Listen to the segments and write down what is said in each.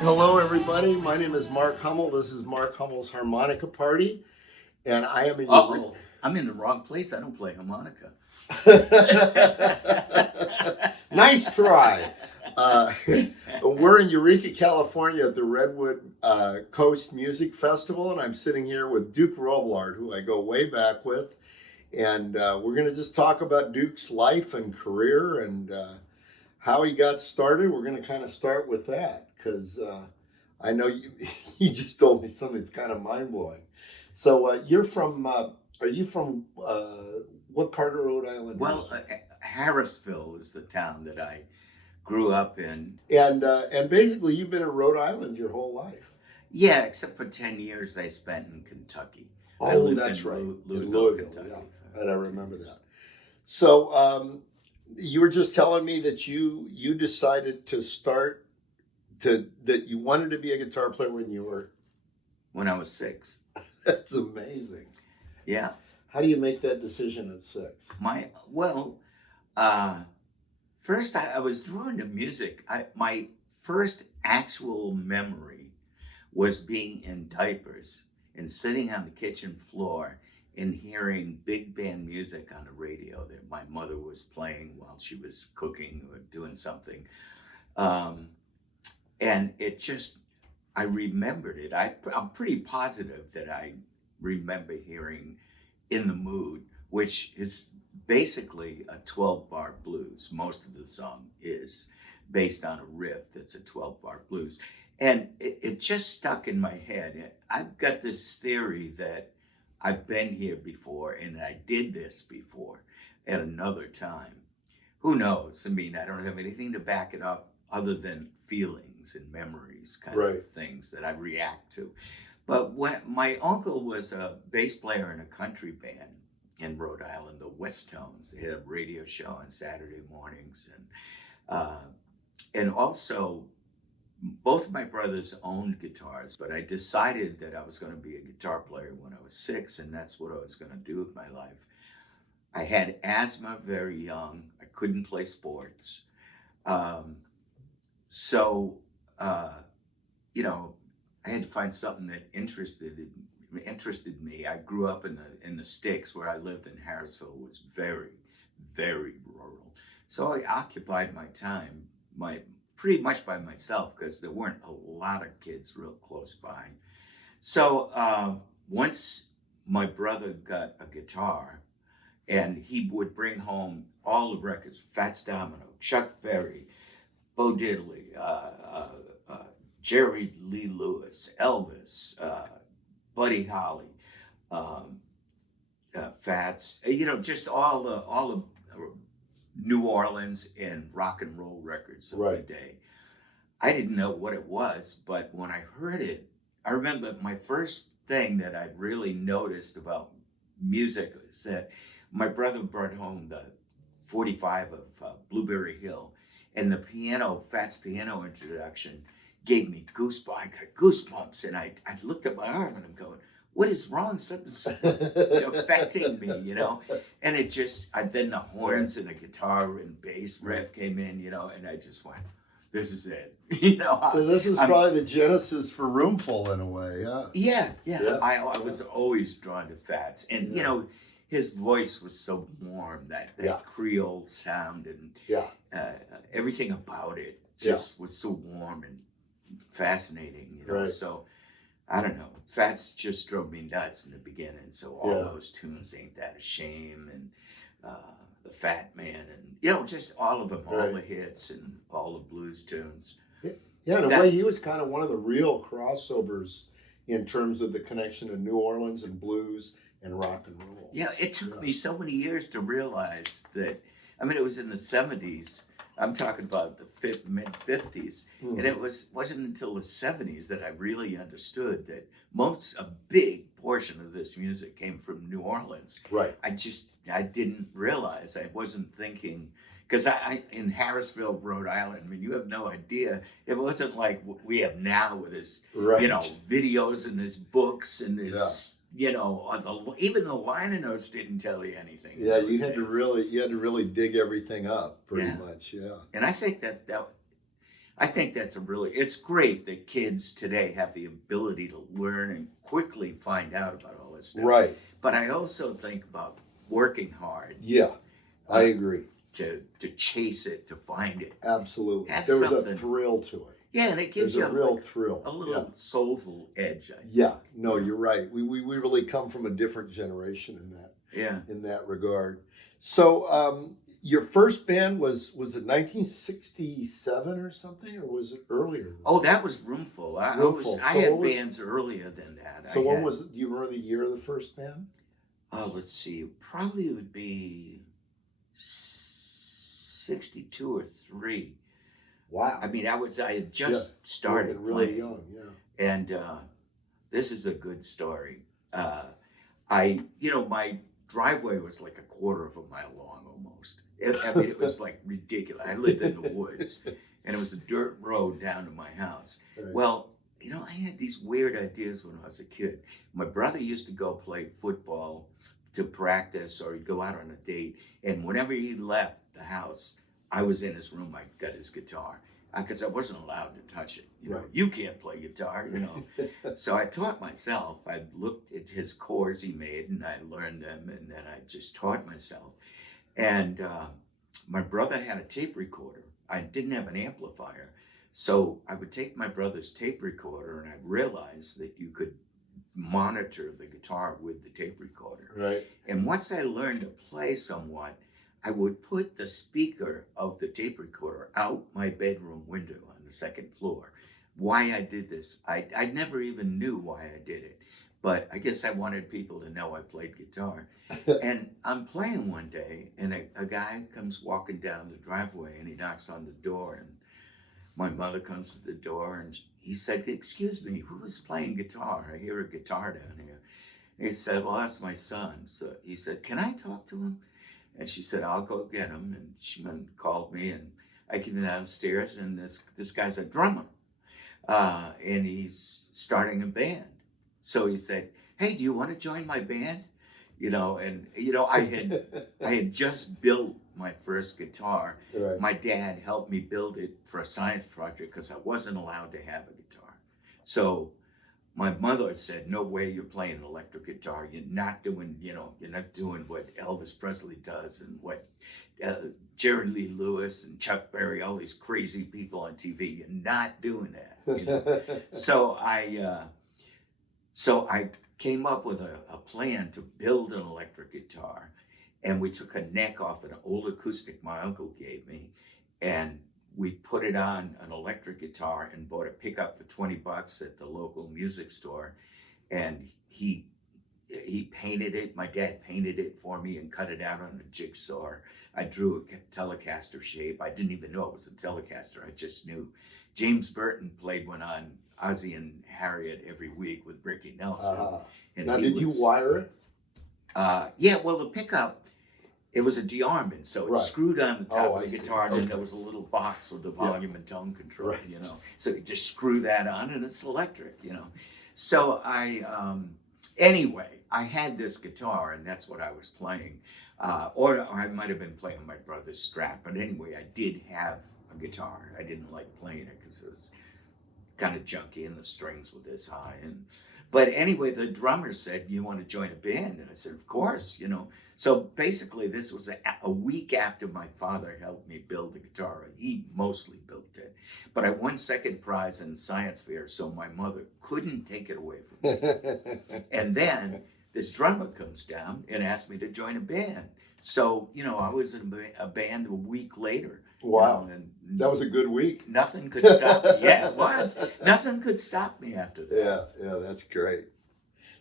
Hello, everybody. My name is Mark Hummel. This is Mark Hummel's Harmonica Party, and I am in your. Uh-oh, I'm in the wrong place. I don't play harmonica. Nice try. Uh, we're in Eureka, California at the Redwood Coast Music Festival, and I'm sitting here with Duke Robillard, who I go way back with. And we're going to just talk about Duke's life and career and how he got started. We're going to kind of start with that because I know you, you just told me something that's kind of mind blowing. So you're from, are you from what part of Rhode Island? Well, Harrisville is the town that I grew up in. And basically you've been in Rhode Island your whole life. Yeah, except for 10 years I spent in Kentucky. I Oh, lived that's in right. Louisville, Louisville, Kentucky. yeah. And I remember that. So you were just telling me that you decided to start that you wanted to be a guitar player when you were. When I was 6. That's amazing. Yeah. How do you make that decision at 6? First I was drawn to music. My first actual memory was being in diapers and sitting on the kitchen floor and hearing big band music on the radio that my mother was playing while she was cooking or doing something. And it just, I remembered it. I'm pretty positive that I remember hearing In the Mood, which is basically a 12-bar blues. Most of the song is based on a riff that's a 12-bar blues. And it just stuck in my head. I've got this theory that I've been here before and I did this before at another time. Who knows? I mean, I don't have anything to back it up other than feelings and memories, kind Right. of things that I react to. But when my uncle was a bass player in a country band in Rhode Island, the West Tones. They had a radio show on Saturday mornings, and also both of my brothers owned guitars. But I decided that I was going to be a guitar player when I was 6, and that's what I was going to do with my life. I had asthma very young. I couldn't play sports, so I had to find something that interested me. I grew up in the sticks. Where I lived in Harrisville was very, very rural. So I occupied my time pretty much by myself because there weren't a lot of kids real close by. So once my brother got a guitar, and he would bring home all the records: Fats Domino, Chuck Berry, Bo Diddley, Jerry Lee Lewis, Elvis, Buddy Holly, Fats, just all the New Orleans and rock and roll records of the day. I didn't know what it was, but when I heard it, I remember my first thing that I really noticed about music is that my brother brought home the 45 of Blueberry Hill, and the piano, Fats piano introduction gave me goosebumps. I got goosebumps, and I looked at my arm and I'm going, what is wrong? Something's affecting me, And it just, then the horns and the guitar and bass riff came in, and I just went, this is it, So this is probably the genesis for Roomful in a way, yeah. I was always drawn to Fats, and his voice was so warm, that Creole sound, and everything about it just was so warm and fascinating, So I don't know. Fats just drove me nuts in the beginning. So all those tunes, Ain't That a Shame, and The Fat Man, and just all of them, all the hits and all the blues tunes. Yeah, in a way, he was kind of one of the real crossovers in terms of the connection to New Orleans and blues and rock and roll. Yeah, it took me so many years to realize that. I mean, it was in the 70s. I'm talking about the mid-50s. And it wasn't until the 70s that I really understood that a big portion of this music came from New Orleans. Right. I didn't realize. I wasn't thinking, because I in Harrisville, Rhode Island, I mean, you have no idea. It wasn't like we have now with this, videos and this books and this, even the liner notes didn't tell you anything. Yeah, you had to really dig everything up pretty much. Yeah. And I think I think it's great that kids today have the ability to learn and quickly find out about all this stuff. Right. But I also think about working hard. Yeah, I agree. To chase it, to find it. Absolutely. That's there was something. A thrill to it. Yeah, and it gives There's you a real thrill. a little soulful edge. I think. Yeah, no, you're right. We really come from a different generation in that regard. So your first band was it 1967 or something, or was it earlier than Oh, that was Roomful. I had bands earlier than that. So when was it? Do you remember the year of the first band? Oh, let's see. Probably it would be 62 or 3. Wow. I mean, I had just started really playing. young, yeah. And this is a good story. My driveway was like a quarter of a mile long almost. I mean, it was like ridiculous. I lived in the woods, and it was a dirt road down to my house. Right. Well, I had these weird ideas when I was a kid. My brother used to go play football to practice, or he'd go out on a date, and whenever he left the house, I was in his room. I got his guitar because I wasn't allowed to touch it. Right. You can't play guitar, So I taught myself. I looked at his chords he made, and I learned them, and then I just taught myself. And my brother had a tape recorder. I didn't have an amplifier, so I would take my brother's tape recorder, and I realized that you could monitor the guitar with the tape recorder. Right. And once I learned to play somewhat, I would put the speaker of the tape recorder out my bedroom window on the second floor. Why I did this, I never even knew why I did it. But I guess I wanted people to know I played guitar. And I'm playing one day, and a guy comes walking down the driveway, and he knocks on the door, and my mother comes to the door, and he said, "Excuse me, who is playing guitar? I hear a guitar down here." And he said, "Well, that's my son." So he said, "Can I talk to him?" And she said, "I'll go get him." And she called me, and I came downstairs, and this guy's a drummer, and he's starting a band. So he said, "Hey, do you want to join my band?" I had just built my first guitar. Right. My dad helped me build it for a science project because I wasn't allowed to have a guitar. So my mother said, "No way you're playing an electric guitar. You're not doing what Elvis Presley does and what Jerry Lee Lewis and Chuck Berry, all these crazy people on TV. You're not doing that." So I came up with a plan to build an electric guitar, and we took a neck off an old acoustic my uncle gave me, and we put it on an electric guitar and bought a pickup for $20 at the local music store, and he painted it. My dad painted it for me and cut it out on a jigsaw. I drew a Telecaster shape. I didn't even know it was a Telecaster. I just knew. James Burton played one on Ozzie and Harriet every week with Ricky Nelson. And now, did you wire it? Yeah, well, the pickup, it was a de-arming, so it's screwed on the top of the guitar, and then there was a little box with the volume and tone control, So you just screw that on, and it's electric, So anyway, I had this guitar, and that's what I was playing. Or I might have been playing my brother's Strat, but anyway, I did have a guitar. I didn't like playing it because it was kind of junky, and the strings were this high. But anyway, the drummer said, "You want to join a band?" And I said, "Of course," So basically, this was a week after my father helped me build the guitar. He mostly built it. But I won second prize in science fair, so my mother couldn't take it away from me. And then this drummer comes down and asked me to join a band. So, I was in a band a week later. Wow. And that was a good week. Nothing could stop me. Yeah, it was. Nothing could stop me after that. Yeah, that's great.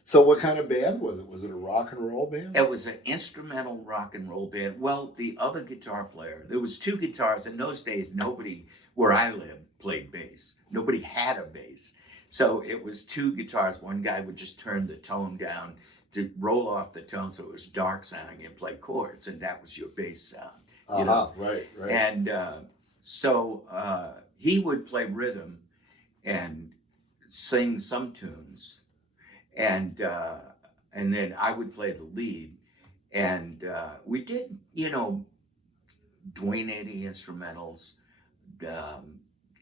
So what kind of band was it? Was it a rock and roll band? It was an instrumental rock and roll band. Well, the other guitar player, there was 2 guitars. In those days, nobody where I lived played bass. Nobody had a bass. So it was 2 guitars. One guy would just turn the tone down to roll off the tone so it was dark sounding and play chords, and that was your bass sound. Right. And so he would play rhythm and sing some tunes, and then I would play the lead, and we did, Dwayne Eddy instrumentals,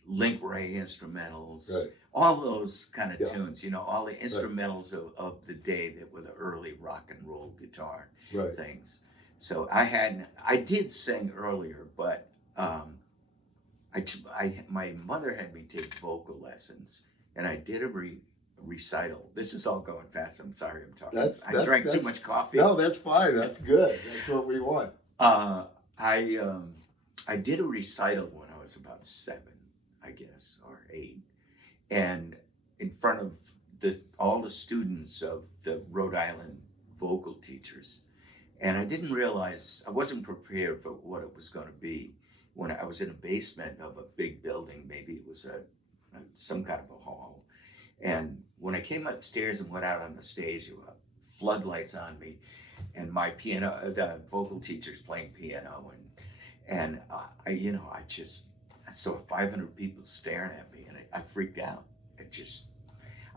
Link Ray instrumentals, Right. all those kind of Yeah. tunes, all the instrumentals of the day that were the early rock and roll guitar Right. things. So I did sing earlier, but my mother had me take vocal lessons, and I did a recital. This is all going fast. I'm sorry, I'm talking. I drank too much coffee. No, that's fine. That's good. That's what we want. I did a recital when I was about 7, I guess, or 8, and in front of all the students of the Rhode Island vocal teachers. And I didn't realize, I wasn't prepared for what it was going to be when I was in a basement of a big building. Maybe it was some kind of a hall. And when I came upstairs and went out on the stage, there were floodlights on me, and my piano, the vocal teacher's playing piano, and I saw 500 people staring at me, and I freaked out.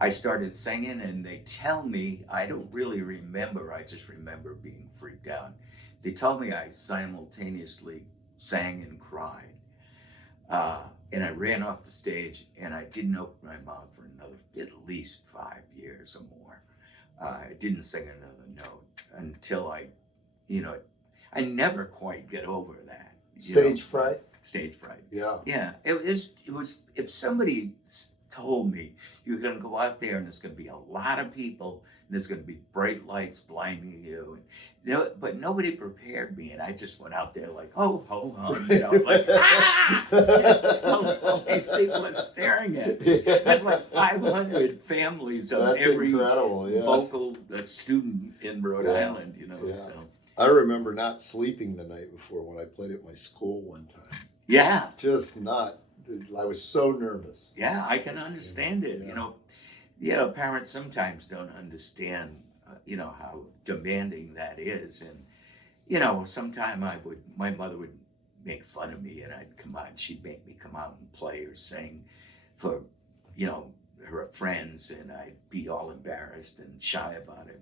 I started singing, and they tell me, I don't really remember, I just remember being freaked out. They told me I simultaneously sang and cried. And I ran off the stage, and I didn't open my mouth for at least 5 years or more. I didn't sing another note until I never quite get over that. Stage fright? Stage fright. Yeah. Yeah. It was, if somebody told me you're going to go out there and there's going to be a lot of people and there's going to be bright lights blinding you, but nobody prepared me, and I just went out there like, oh, like, all these people are staring at me. There's like 500 families of every vocal student in Rhode Island, so. I remember not sleeping the night before when I played at my school one time. Yeah. I was so nervous. Yeah, I can understand it. Parents sometimes don't understand, how demanding that is. And, sometime my mother would make fun of me, and I'd come out, she'd make me come out and play or sing for, her friends, and I'd be all embarrassed and shy about it.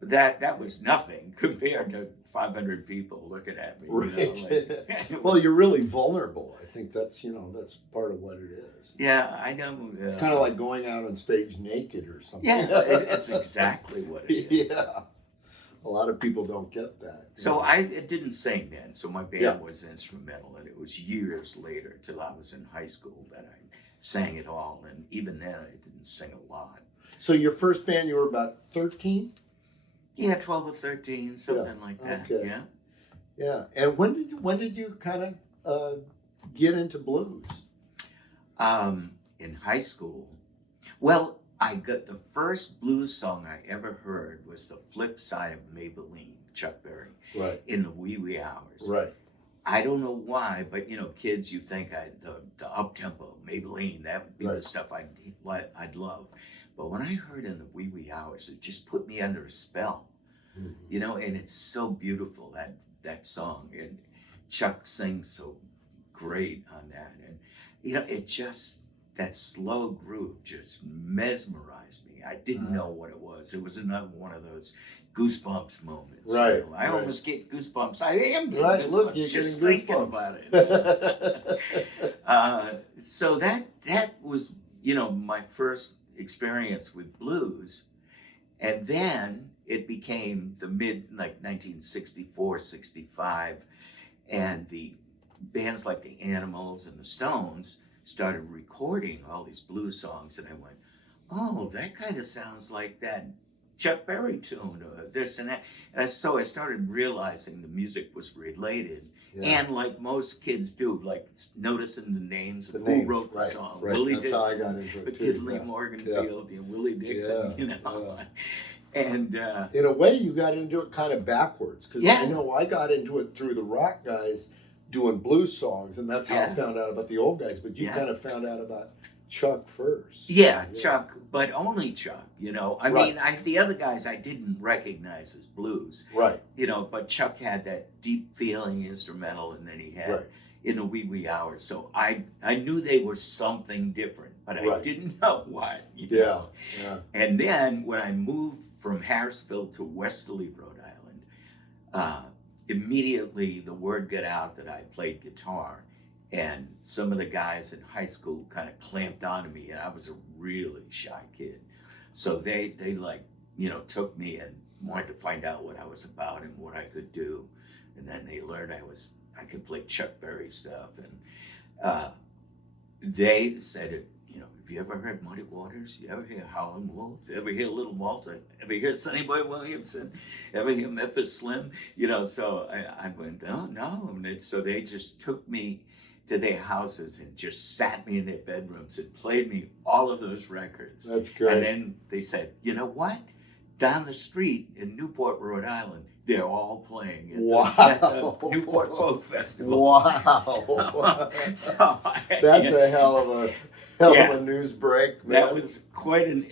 But that was nothing compared to 500 people looking at me. Right. Well, you're really vulnerable. I think that's part of what it is. Yeah, I know. It's kind of like going out on stage naked or something. Yeah, it's exactly what it is. Yeah. A lot of people don't get that. So I didn't sing then. So my band was instrumental, and it was years later, till I was in high school, that I sang it all. And even then, I didn't sing a lot. So your first band, you were about 13? Yeah, 12 or 13, something like that. Okay. Yeah. Yeah. And when did you kind of get into blues? In high school. Well, I got the first blues song I ever heard was The Flip Side of Maybelline, Chuck Berry. Right. In the wee wee hours. Right. I don't know why, but kids, you think the up tempo Maybelline, that would be the stuff I'd love. But when I heard In the Wee Wee Hours, it just put me under a spell. Mm-hmm. And it's so beautiful, that song, and Chuck sings so great on that, and it just, that slow groove just mesmerized me. I didn't know what it was. It was another one of those goosebumps moments. Right. I almost get goosebumps. I am getting goosebumps. Look, you're just getting thinking goosebumps. about it. So that was my first experience with blues, and then it became the mid 1964, 65, and the bands like the Animals and the Stones started recording all these blues songs, and I went, oh, that kind of sounds like that Chuck Berry tune, or this and that. And so I started realizing the music was related. Yeah. And like most kids do, like noticing the names of who wrote the song. Right. Willie That's Dixon, how I got into it the too. Kid Lee Morganfield, Willie Dixon, And in a way, you got into it kind of backwards, because I know I got into it through the rock guys doing blues songs, and that's how I found out about the old guys. But you kind of found out about Chuck first. Yeah, Chuck, but only Chuck. I mean, the other guys I didn't recognize as blues. Right. But Chuck had that deep feeling instrumental, and then he had In the Wee Wee Hours. So I knew they were something different, but I didn't know what. Yeah. And then when I moved from Harrisville to Westerly, Rhode Island, immediately the word got out that I played guitar, And some of the guys in high school kind of clamped onto me, and I was a really shy kid. So they like, took me and wanted to find out what I was about and what I could do. And then they learned I could play Chuck Berry stuff. And they said, have you ever heard Muddy Waters? You ever hear Howlin' Wolf? You ever hear Little Walter? Ever hear Sonny Boy Williamson? Ever hear Memphis Slim? So I went, oh, no. And so they just took me to their houses and just sat me in their bedrooms and played me all of those records. That's great. And then they said, you know what? Down the street in Newport, Rhode Island, they're all playing at the Newport Folk Festival. Wow. So that's a hell of a news break, man. That was quite an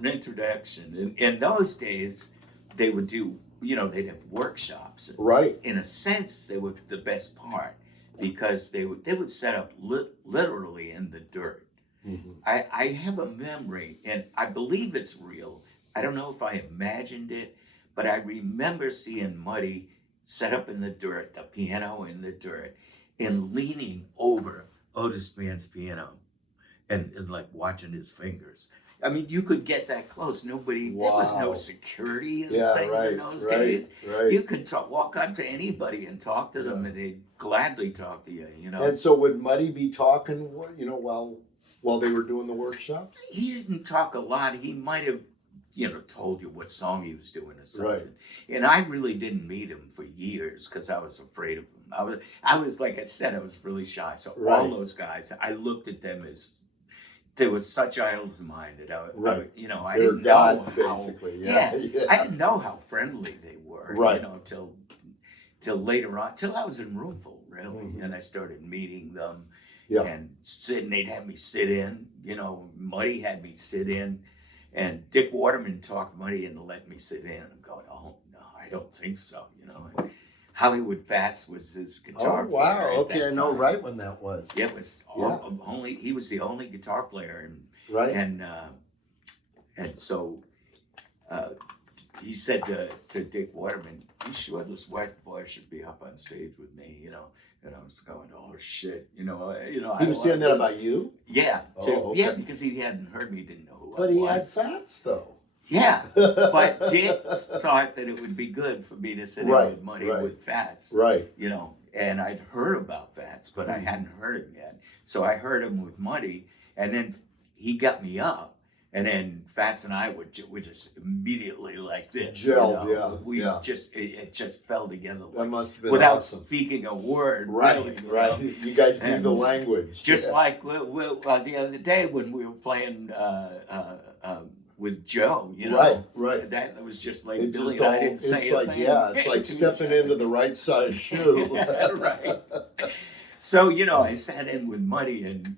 introduction. In those days, they would do, they'd have workshops. Right. In a sense, they were the best part because they would set up literally in the dirt. Mm-hmm. I have a memory, and I believe it's real. I don't know if I imagined it, but I remember seeing Muddy set up in the dirt, the piano in the dirt, and leaning over Otis Mann's piano and like watching his fingers. I mean, you could get that close. There was no security and things in those days. Right. You could walk up to anybody and talk to them, and they'd gladly talk to you, And so would Muddy be talking, while they were doing the workshops? He didn't talk a lot. He might have told you what song he was doing or something. Right. And I really didn't meet him for years because I was afraid of him. I was like I said, I was really shy. So all those guys, I looked at them as they were such idols of mine that I didn't gods, know how, basically. Yeah, I didn't know how friendly they were. Right. Till later on, till I was in Roomful, really, Mm-hmm. and I started meeting them. Yeah. And they'd have me sit in. Muddy had me sit in. And Dick Waterman talked Muddy into letting me sit in. I'm going, oh, no, I don't think so, And Hollywood Fats was his guitar player. Oh, wow. Okay, I know time. right when that was. Yeah, it was he was the only guitar player. And so he said to Dick Waterman, you sure this white boy should be up on stage with me, And I was going, oh shit, He was saying that about you? Yeah. Oh, okay. Yeah, because he hadn't heard me, didn't know who I was. But he had Fats, though. Yeah, but Dick thought that it would be good for me to sit in with Muddy with Fats. Right. And I'd heard about Fats, but I hadn't heard him yet. So I heard him with Muddy, and then he got me up. And then Fats and I would just immediately like this. Gelled, It just fell together. That must have been without awesome. Speaking a word. Right, really, right. You guys knew the language. Just like the other day when we were playing with Joe, Right. That was just like It Billy just and I didn't say a thing. it's like stepping into the right size shoe. Right. So, I sat in with Muddy and,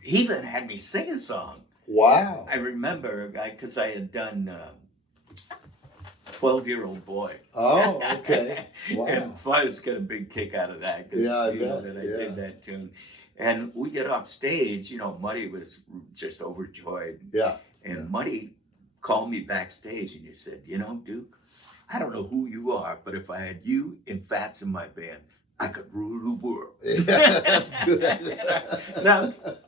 he even had me sing a song. Wow. I remember, because I had done 12-Year-Old Boy. Oh, okay. Wow. And Fuzz got a big kick out of that because I did that tune. And we get off stage, Muddy was just overjoyed. Yeah. And Muddy called me backstage and he said, Duke, I don't know who you are, but if I had you and Fats in my band, I could rule the world. Yeah, that's good.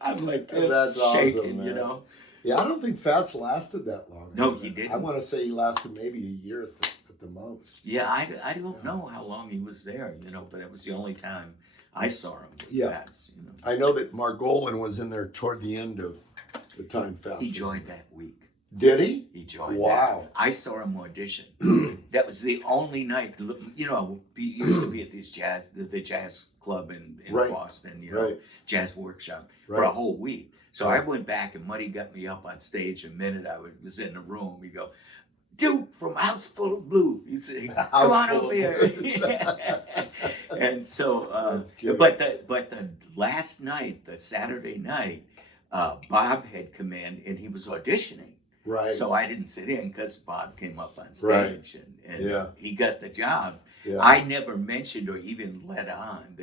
I'm like this, that's shaking, awesome, Yeah, I don't think Fats lasted that long. No, he didn't. I want to say he lasted maybe a year at the most. Yeah, I don't know how long he was there, but it was the only time I saw him with Fats. I know that Margolin was in there toward the end of the time Fats. He joined that week. Did he? He joined. Wow. That. I saw him audition. That was the only night. He used to be at these the jazz club in Boston. Jazz workshop for a whole week. So I went back and Muddy got me up on stage. The minute I was in the room, he'd go, Duke from House Full of Blues. He said, come on over here. And so, but the last night, the Saturday night, Bob had come in and he was auditioning. Right. So I didn't sit in because Bob came up on stage and he got the job. Yeah. I never mentioned or even let on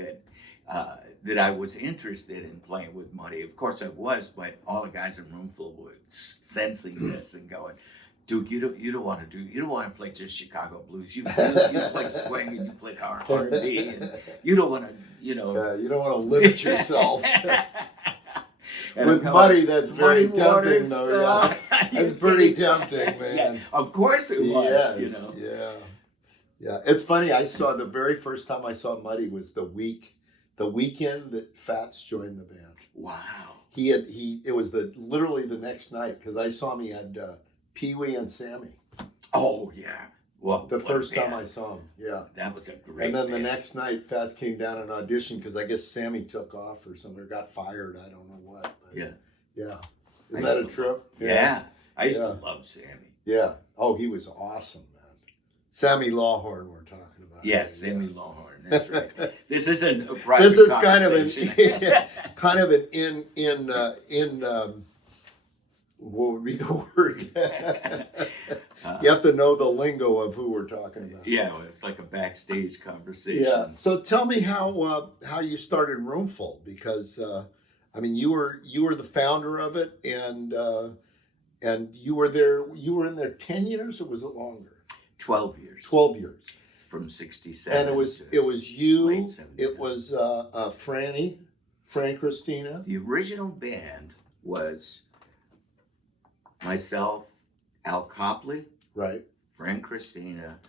that I was interested in playing with Muddy. Of course I was, but all the guys in Roomful were sensing this and going, Duke, you don't want to play just Chicago blues. You play swing and you play R&B, and you don't want to, you don't want to limit yourself. And with Muddy, that's very Muddy tempting, Waters, though. Yeah. That's pretty tempting, man. Yeah, of course it was. Yes, yeah. It's funny. I saw the very first time I saw Muddy was the weekend that Fats joined the band. Wow. It was literally the next night because I saw him. He had Pee Wee and Sammy. Oh yeah. Well, the first time I saw him, yeah. That was a great. And then band. the next night, Fats came down and auditioned because I guess Sammy took off or something, or got fired. I don't know what. But yeah. Isn't that a trip? Yeah. I used to love Sammy. Yeah. Oh, he was awesome, man. Sammy Lawhorn, we're talking about. Yes, Sammy Lawhorn. That's right. This isn't a private. This is kind of an in what would be the word? You have to know the lingo of who we're talking about. Yeah, it's like a backstage conversation. Yeah. So tell me how you started Roomful, because I mean you were the founder of it, and you were there. You were in there 10 years, or was it longer? 12 years. 12 years. From 67. And it was you. Late 70s. It was Fran Christina. The original band was myself, Al Copley, right, Fran Christina,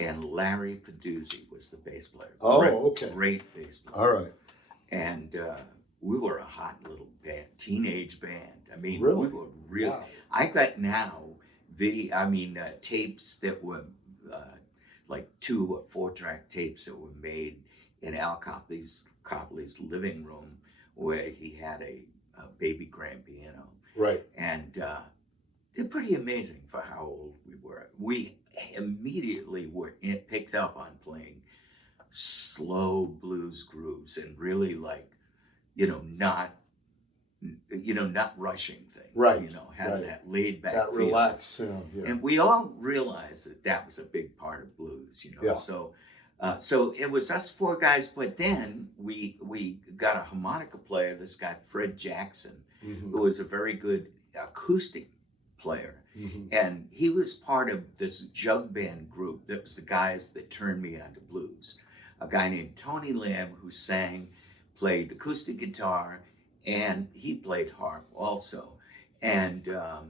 and Larry Peduzzi was the bass player. Oh, okay. Great bass player. All right. And we were a hot little band, teenage band. I mean, really? We were really. Wow. I got now tapes that were like 2 or 4-track tapes that were made in Al Copley's living room, where he had a baby grand piano. Right. And they're pretty amazing for how old we were. We immediately were picked up on playing slow blues grooves and really not rushing things. Right. Having that laid back, that relaxed sound. Yeah. And we all realized that was a big part of blues. Yeah. So it was us 4 guys, but then we got a harmonica player, this guy Fred Jackson, Mm-hmm. who was a very good acoustic player. Mm-hmm. And he was part of this jug band group that was the guys that turned me onto blues. A guy named Tony Lamb, who played acoustic guitar, and he played harp also. And there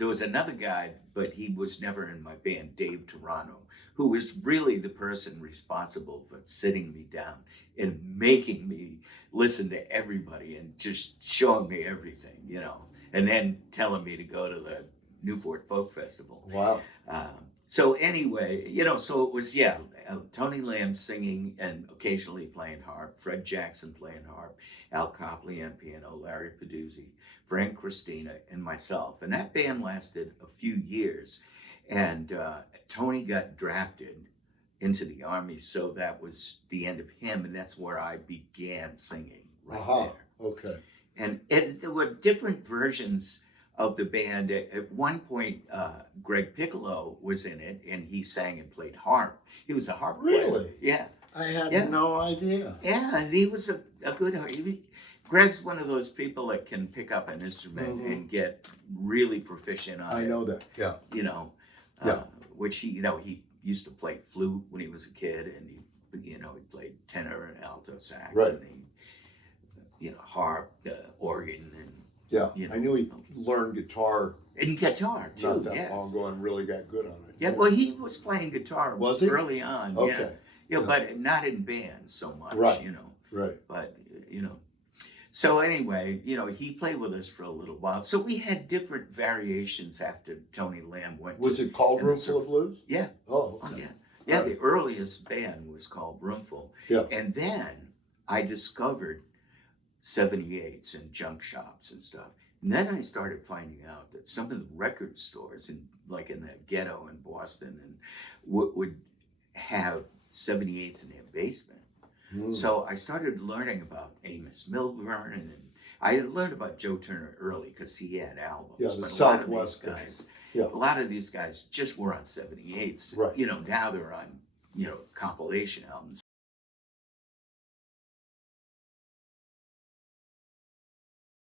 was another guy, but he was never in my band, Dave Toronto, who was really the person responsible for sitting me down and making me listen to everybody and just showing me everything, and then telling me to go to the Newport Folk Festival. Wow. So anyway, so it was, Tony Lamb singing and occasionally playing harp, Fred Jackson playing harp, Al Copley on piano, Larry Peduzzi, Frank Christina, and myself. And that band lasted a few years. And Tony got drafted into the Army, so that was the end of him, and that's where I began singing there. Okay. And there were different versions of the band. At one point, Greg Piccolo was in it, and he sang and played harp. He was a harp player. Really? Yeah. I had no idea. Yeah, and he was a good harp. Greg's one of those people that can pick up an instrument Mm-hmm. and get really proficient on it. I know that. Yeah. Which he used to play flute when he was a kid, and he played tenor and alto sax, right. and harp, organ, and I knew he learned guitar. And guitar too. Not that long ago, and really got good on it. Yeah, well, he was playing guitar early on. Okay. Yeah, but not in bands so much. Right. Right. But So anyway, he played with us for a little while. So we had different variations after Tony Lamb went. Was it called Roomful of Blues? Yeah. Oh, okay. Yeah. Yeah, right. The earliest band was called Roomful. Yeah. And then I discovered 78s and junk shops and stuff. And then I started finding out that some of the record stores in the ghetto in Boston and would have 78s in their basement. Mm. So I started learning about Amos Milburn, and I had learned about Joe Turner early because he had albums. Yeah, the but Southwest guys. Yeah. A lot of these guys just were on 78s. Right. Now they're on, compilation albums.